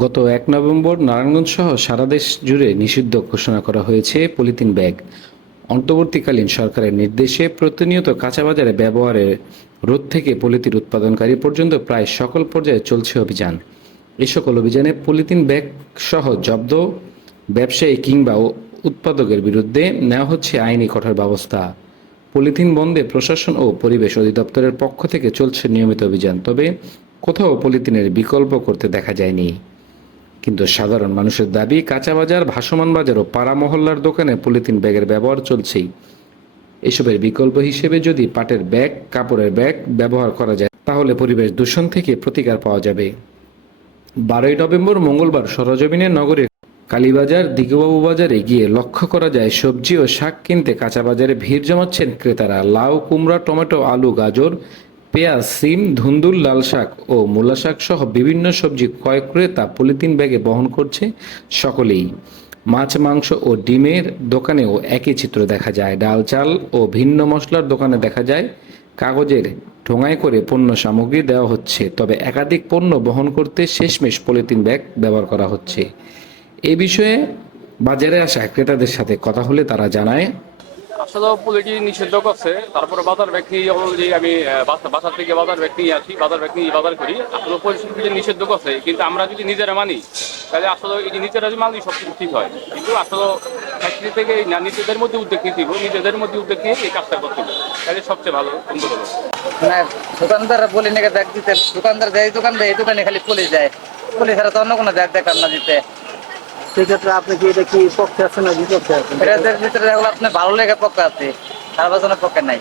গত এক নভেম্বর নারায়ণগঞ্জ সহ সারা দেশ জুড়ে নিষিদ্ধ ঘোষণা করা হয়েছে পলিথিন ব্যাগ। অন্তর্বর্তীকালীন সরকারের নির্দেশে প্রতিনিয়ত কাঁচা বাজারে ব্যবহারের রোধ থেকে পলিথিন উৎপাদনকারী পর্যন্ত প্রায় সকল পর্যায়ে চলছে অভিযান। এই সকল অভিযানে পলিথিন ব্যাগ সহ জব্দ, ব্যবসায়ী কিংবা উৎপাদকের বিরুদ্ধে নেওয়া হচ্ছে আইনি কঠোর ব্যবস্থা। পলিথিন বন্ধে প্রশাসন ও পরিবেশ অধিদপ্তরের পক্ষ থেকে চলছে নিয়মিত অভিযান, তবে কোথাও পলিথিনের বিকল্প করতে দেখা যায়নি। কিন্তু সাধারণ মানুষের দাবি, কাঁচা বাজার, ভাসমান বাজার ও পাড়া মহল্লার দোকানে পলিথিন ব্যাগের ব্যবহার চলছেই। এসবের বিকল্প হিসেবে যদি পাটের ব্যাগ, কাপড়ের ব্যাগ ব্যবহার করা যায়, তাহলে পরিবেশ দূষণ থেকে প্রতিকার পাওয়া যাবে। বারোই নভেম্বর মঙ্গলবার সরজমিনে নগরের কালীবাজার, দিগবাবু বাজারে গিয়ে লক্ষ্য করা যায় সবজি ও শাক কিনতে কাঁচা বাজারে ভিড় জমাচ্ছেন ক্রেতারা। লাউ, কুমড়া, টমেটো, আলু, গাজর পেঁয়াজ, সিম, ধুন্দুল, লাল শাক ও মূলা শাক সহ বিভিন্ন সবজি ক্রয় ক্রেতা পলিথিন ব্যাগে বহন করছে সকলেই। মাছ, মাংস ও ডিমের দোকানেও একই চিত্র দেখা যায়। ডাল, চাল ও ভিন্ন মশলার দোকানে দেখা যায়, কাগজের ঠোঙায় করে পণ্য সামগ্রী দেওয়া হচ্ছে, তবে একাধিক পণ্য বহন করতে শেষমেশ পলিথিন ব্যাগ ব্যবহার করা হচ্ছে। এ বিষয়ে বাজারে আসা ক্রেতাদের সাথে কথা হলে তারা জানায় আসলে পুলিটি নিষিদ্ধ করছে তারপরে বাজার ব্যক্তি যে আমি বাসা- বাসার থেকে বাজার ব্যক্তি আসি, বাজার ব্যক্তি বাজার করি। আসলে পরিস্থিতি নিষিদ্ধ করছে কিন্তু আমরা যদি নিজেরা মানি, তাহলে আসলে এই যে নিজেরা যদি মানি সব কিছু ঠিক হয়। কিন্তু আসলে ফ্যাক্টরি থেকে না, নিজেদের মধ্যে উদ্যোগ নিতে নিজেদের মধ্যে উদ্যোগ নিয়ে এই কাজটা করতে তাহলে সবচেয়ে ভালো সুন্দর হবে না দোকানদার বলে নাকি ব্যাগ দিতে, দোকানদার দেয় দোকান দেয় দোকানে খালি পুলিশ যায় পুলিশ ছাড়া তো অন্য কোনো ব্যাগ দেখান না দিতে। সেক্ষেত্রে আপনি কি এটা কি পক্ষে আছেন না বিপক্ষে আছেন এটাদের ভিতরে আপনার ভালো লেগে পক্ষে আছে তার জনের পক্ষে নাই।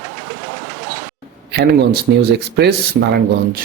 হ্যানগঞ্জ নিউজ এক্সপ্রেস নারায়ণগঞ্জ।